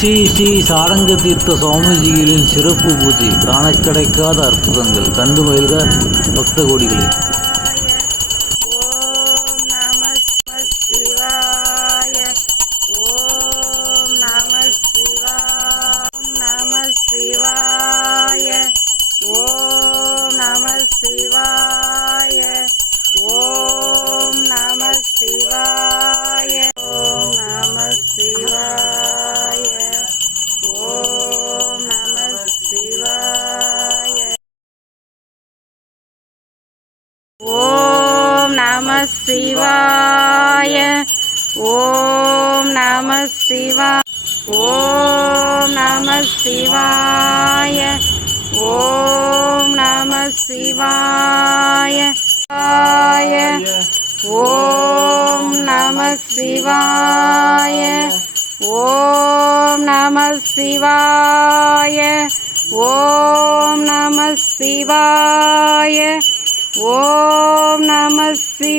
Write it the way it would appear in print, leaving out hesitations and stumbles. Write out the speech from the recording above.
ஸ்ரீ ஸ்ரீ சாரங்க தீர்த்த சுவாமிஜிகளின் சிறப்பு பூஜை, காண கிடைக்காத அற்புதங்கள் கண்டு மகிழ்க பக்த கோடிகளே. ஓம் நம சிவாய. ஓம் நம சிவாய. நம சிவாய. ஓம் நம சிவாய. ஓம் நம சிவாய. ஓம் நம சிவாய. ஓம் நம சிவாய. ஓம் நம சிவாய. ஓம் நம சிவாய. ஓம் நம சிவாய. ஓம் நம சிவாய. ஓம் நம சிவாய. ஓம் நம சிவாய. ஓம் நம சிவாய. ஓம் நம சிவாய.